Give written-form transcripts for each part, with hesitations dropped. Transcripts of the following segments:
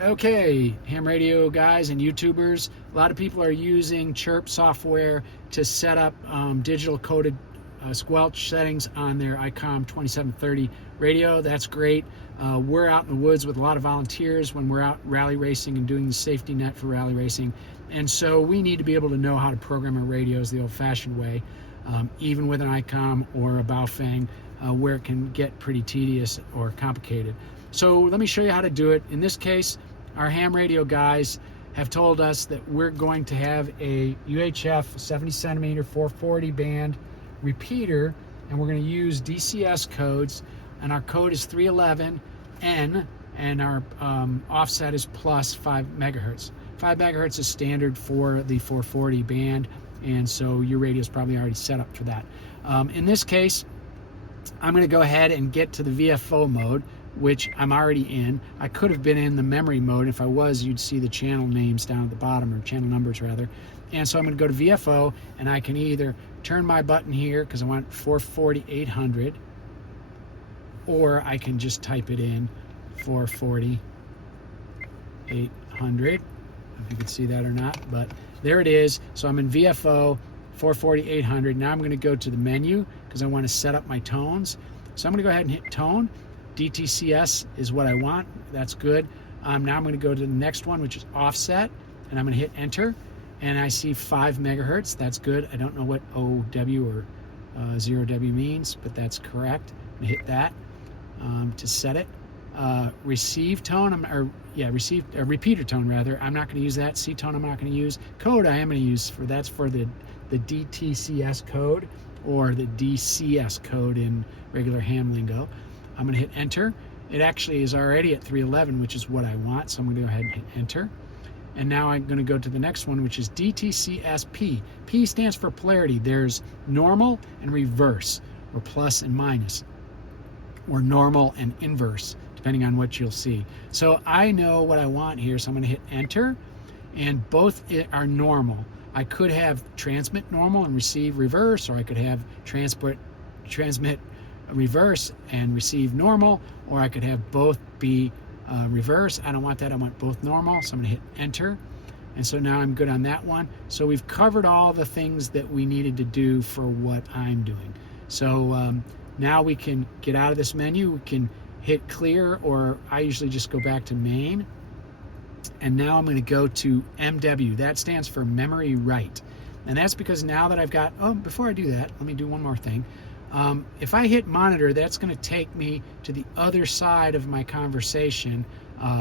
Okay, ham radio guys and YouTubers, a lot of people are using Chirp software to set up digital coded squelch settings on their Icom 2730 radio. That's great. We're out in the woods with a lot of volunteers when we're out rally racing and doing the safety net for rally racing. And so we need to be able to know how to program our radios the old-fashioned way, even with an Icom or a Baofeng, where it can get pretty tedious or complicated. So let me show you how to do it. In this case, our ham radio guys have told us that we're going to have a UHF 70 centimeter 440 band repeater, and we're going to use DCS codes, and our code is 311N, and our offset is plus 5 megahertz. 5 megahertz is standard for the 440 band, and so your radio is probably already set up for that. In this case, I'm going to go ahead and get to the VFO mode, which I'm already in. I could have been in the memory mode. If I was, you'd see the channel names down at the bottom, or channel numbers rather. And so I'm going to go to VFO, and I can either turn my button here because I want 440 800, or I can just type it in 440 800. If you can see that or not, but there it is. So I'm in VFO 440 800. Now I'm going to go to the menu because I want to set up my tones. So I'm going to go ahead and hit tone. DTCS is what I want. That's good. Now I'm going to go to the next one, which is offset, and I'm going to hit enter, and I see 5 megahertz. That's good. I don't know what OW or 0W means, but that's correct. I'm going to hit that to set it. Receive tone, repeater tone rather. I'm not going to use that. C tone I'm not going to use. Code I am going to use that's for the DTCS code, or the DCS code in regular ham lingo. I'm going to hit enter. It actually is already at 311, which is what I want, so I'm going to go ahead and hit enter. And now I'm going to go to the next one, which is DTCS-P. P stands for polarity. There's normal and reverse, or plus and minus, or normal and inverse, depending on what you'll see. So I know what I want here, so I'm going to hit enter, and both are normal. I could have transmit normal and receive reverse, or I could have transmit reverse and receive normal, or I could have both be reverse. I don't want that. I want both normal, so I'm going to hit enter. And so now I'm good on that one. So we've covered all the things that we needed to do for what I'm doing. So now we can get out of this menu. We can hit clear, or I usually just go back to main. And now I'm going to go to MW. That stands for memory write. And that's because now that I've got, before I do that, let me do one more thing. If I hit monitor, that's going to take me to the other side of my conversation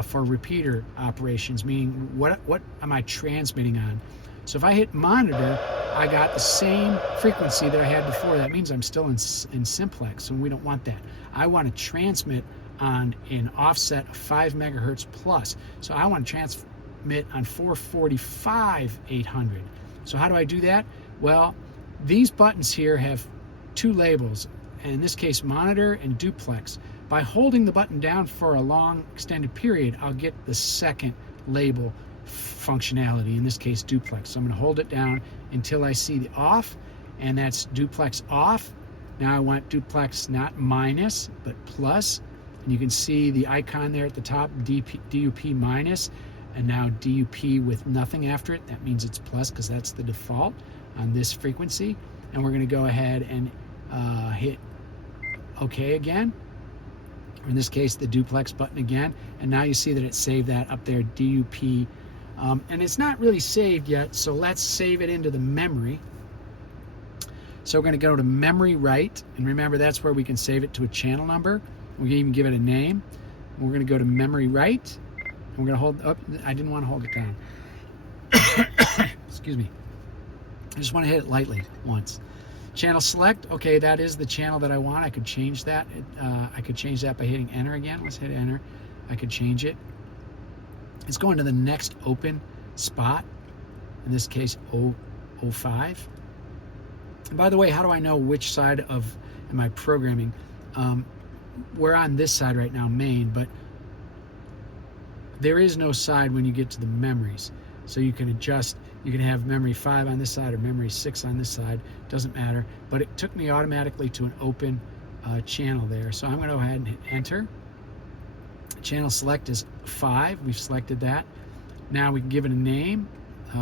for repeater operations, meaning what am I transmitting on. So if I hit monitor, I got the same frequency that I had before. That means I'm still in simplex, and we don't want that. I want to transmit on an offset of 5 megahertz plus. So I want to transmit on 445 800. So how do I do that? Well, these buttons here have 2 labels, in this case monitor and duplex. By holding the button down for a long extended period, I'll get the second label functionality, in this case duplex. So I'm going to hold it down until I see the off, and that's duplex off. Now I want duplex not minus but plus, and you can see the icon there at the top, DUP minus, and now DUP with nothing after it. That means it's plus because that's the default on this frequency. And we're going to go ahead and hit OK again. In this case, the duplex button again. And now you see that it saved that up there, DUP. And it's not really saved yet, so let's save it into the memory. So we're going to go to memory write. And remember, that's where we can save it to a channel number. We can even give it a name. And we're going to go to memory write. And we're going to hold up. I didn't want to hold it down. Excuse me. I just want to hit it lightly once. Channel select, okay, that is the channel that I want. I could change that. I could change that by hitting enter again. Let's hit enter. I could change it. It's going to the next open spot, in this case 005. And by the way, how do I know which side of am I programming? We're on this side right now, main, but there is no side when you get to the memories. So you can adjust. You can have memory 5 on this side or memory 6 on this side. Doesn't matter. But it took me automatically to an open channel there. So I'm going to go ahead and hit enter. Channel select is 5. We've selected that. Now we can give it a name.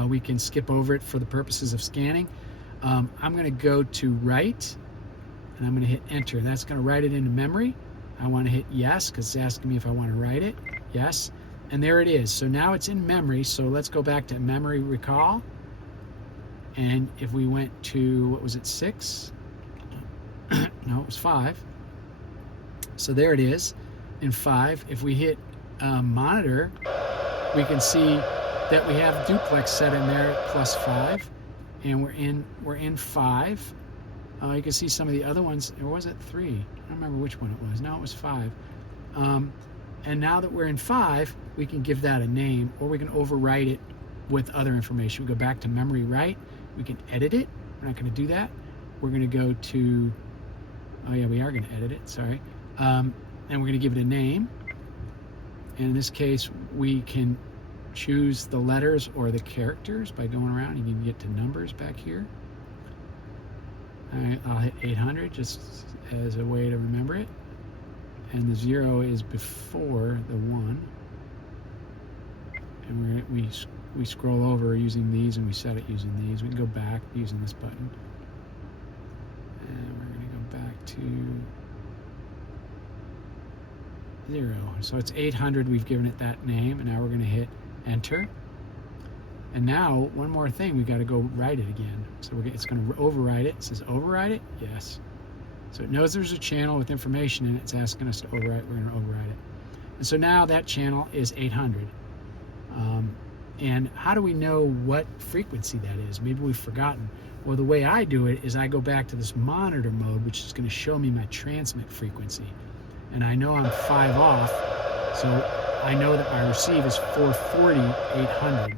We can skip over it for the purposes of scanning. I'm going to go to write, and I'm going to hit enter. That's going to write it into memory. I want to hit yes because it's asking me if I want to write it. Yes. And there it is. So now it's in memory. So let's go back to memory recall. And if we went to, what was it, 6? No, it was 5. So there it is in 5. If we hit monitor, we can see that we have duplex set in there at +5, and we're in 5. You can see some of the other ones. Or was it 3? I don't remember which one it was. No, it was 5. And now that we're in 5, we can give that a name, or we can overwrite it with other information. We go back to memory write. We can edit it. We're not going to do that. We're going to go to, oh yeah, we are going to edit it, sorry. And we're going to give it a name. And in this case, we can choose the letters or the characters by going around. You can get to numbers back here. All right, I'll hit 800 just as a way to remember it. And the 0 is before the 1. And we scroll over using these, and we set it using these. We can go back using this button. And we're going to go back to 0. So it's 800. We've given it that name, and now we're going to hit enter. And now, one more thing, we've got to go write it again. So it's going to overwrite it. It says overwrite it? Yes. So it knows there's a channel with information in it. It's asking us to overwrite. We're going to overwrite it. And so now that channel is 800. And how do we know what frequency that is? Maybe we've forgotten. Well, the way I do it is I go back to this monitor mode, which is going to show me my transmit frequency. And I know I'm 5 off, so I know that my receive is 440, 800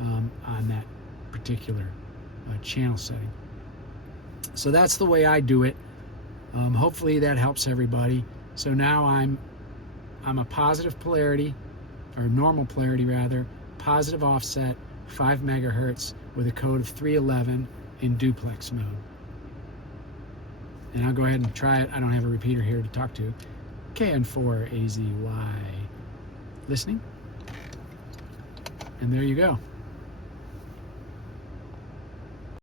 on that particular channel setting. So that's the way I do it. Hopefully that helps everybody. So now I'm a positive polarity, or normal polarity rather, positive offset, 5 megahertz with a code of 311 in duplex mode. And I'll go ahead and try it. I don't have a repeater here to talk to. KN4AZY. Listening. And there you go.